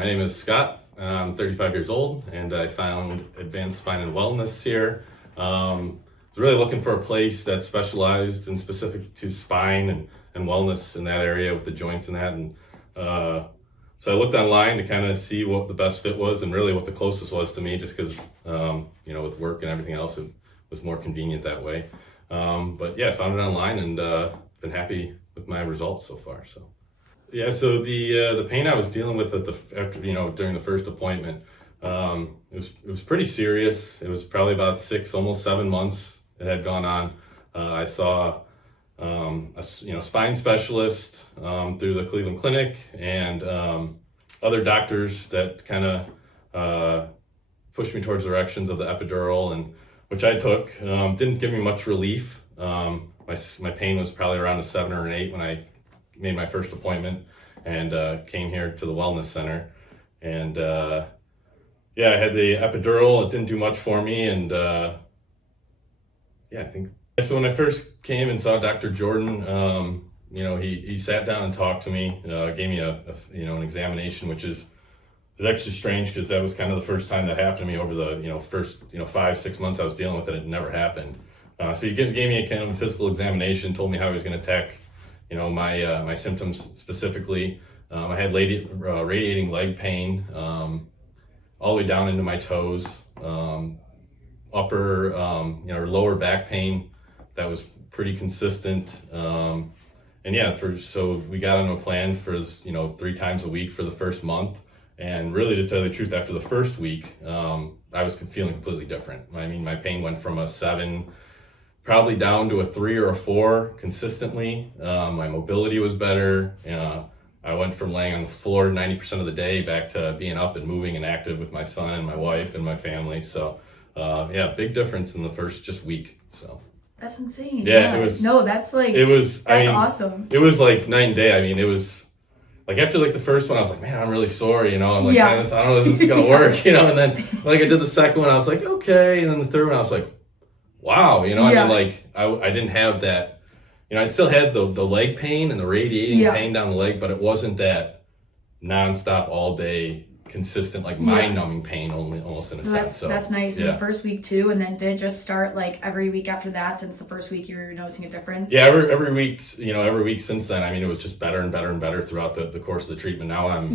My name is Scott. I'm 35 years old, and I found Advanced Spine and Wellness here. I was really looking for a place that specialized in specific to spine and wellness in that area with the joints and that. And so I looked online to kind of see what the best fit was and really what the closest was to me, just because, with work and everything else, it was more convenient that way. But yeah, I found it online and been happy with my results so far. So the pain I was dealing with during the first appointment, it was pretty serious. It was probably about 6, almost 7 months it had gone on. I saw a spine specialist through the Cleveland Clinic and other doctors that kind of pushed me towards directions of the epidural, and which I took. Didn't give me much relief. My pain was probably around a 7 or an 8 when I made my first appointment and came here to the wellness center. And I had the epidural. It didn't do much for me, and I think so. When I first came and saw Dr. Jordan, he sat down and talked to me, gave me an examination, which is actually strange because that was kind of the first time that happened to me over the first 5-6 months I was dealing with it. It never happened. So he gave me a kind of a physical examination, told me how he was going to attack my symptoms specifically. I had radiating leg pain all the way down into my toes, upper or lower back pain that was pretty consistent. So we got on a plan for 3 times a week for the first month. And really, to tell you the truth, after the first week, I was feeling completely different. I mean, my pain went from a 7 probably down to a 3 or a 4 consistently. My mobility was better. I went from laying on the floor 90% of the day back to being up and moving and active with my son and my wife and my family. So big difference in the first just week. So that's insane. Yeah, it was. No, that's like, that's awesome. It was like night and day. I mean, it was like after the first one, I was like, man, I'm really sore. I'm like, man, I don't know if this is gonna work. And then I did the second one, I was like, okay, and then the third one, I was like, wow. I didn't have that. I still had the leg pain and the radiating pain down the leg, but it wasn't that nonstop all day consistent mind-numbing pain almost in a sense. So that's nice. In the first week too, and then did it just start every week after that? Since the first week, you're noticing a difference? Yeah, every week. Every week since then. I mean, it was just better and better and better throughout the course of the treatment. Now I'm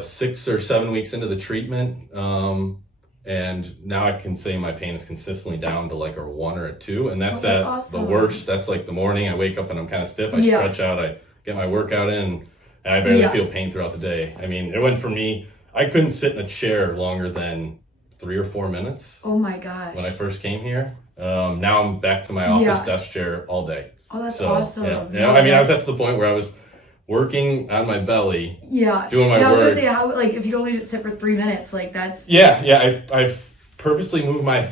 6 or 7 weeks into the treatment, and now I can say my pain is consistently down to a 1 or a 2, and that's awesome. The worst. That's the morning I wake up and I'm kind of stiff. I stretch out, I get my workout in, and I barely feel pain throughout the day. I mean, it went for me. I couldn't sit in a chair longer than 3 or 4 minutes. Oh my gosh! When I first came here, now I'm back to my office desk chair all day. Oh, that's awesome. Yeah. I was at the point where I was working on my belly. Yeah. Doing my work. I was gonna say, how if you only sit for 3 minutes, that's. Yeah. I purposely moved my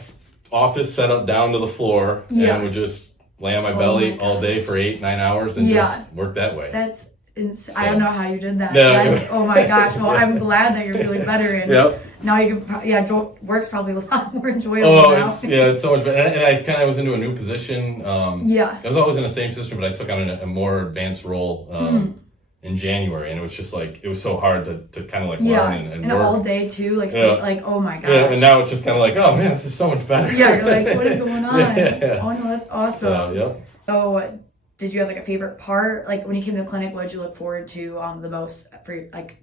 office setup down to the floor and would just lay on my belly all day for 8-9 hours and just work that way. That's insane. I don't know how you did that. Yeah. Oh my gosh. Well, I'm glad that you're feeling better, and now you can. Work's probably a lot more enjoyable now. It's so much better. And I kind of was into a new position. I was always in the same system, but I took on a more advanced role in January, and it was just it was so hard to kind of learn and work. All day too, oh my gosh. Yeah, and now it's just kind of oh man, this is so much better. Yeah, you're what is going on? Oh no, that's awesome. So, did you have a favorite part? When you came to the clinic, what did you look forward to the most for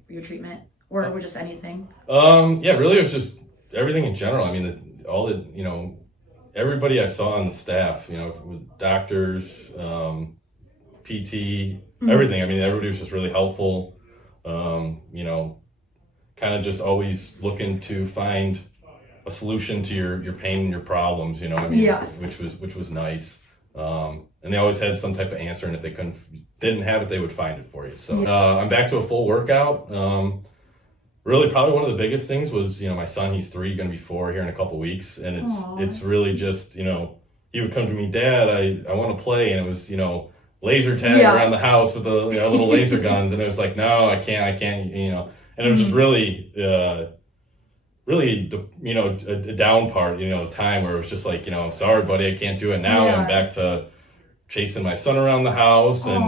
your treatment, or just anything? Really, it was just everything in general. I mean, everybody I saw on the staff, with doctors, PT, everything. I mean, everybody was just really helpful. Kind of just always looking to find a solution to your pain and your problems. Which was nice. And they always had some type of answer, and if they didn't have it, they would find it for you. So I'm back to a full workout. Really, probably one of the biggest things was my son. He's 3, going to be 4 here in a couple weeks, and it's really just he would come to me, Dad, I want to play, and it was laser tag around the house with the little laser guns, and it was no, I can't, and it was just really a down part, time where it was just I'm sorry, buddy, I can't do it now. I'm back to chasing my son around the house, and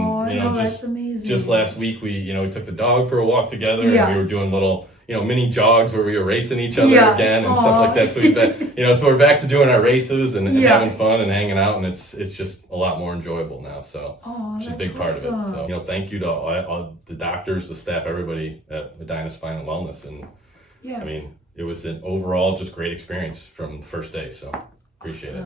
that's amazing. just last week we took the dog for a walk together, Yeah. and we were doing little mini jogs where we were racing each other Yeah. again and Aw. stuff like that. So we've been so we're back to doing our races and Yeah. having fun and hanging out, and it's just a lot more enjoyable now. So which is a that's big part of it. awesome. So thank you to all the doctors, the staff, everybody at Medina Spine and Wellness. And Yeah. I mean, it was an overall just great experience from the first day. So appreciate it.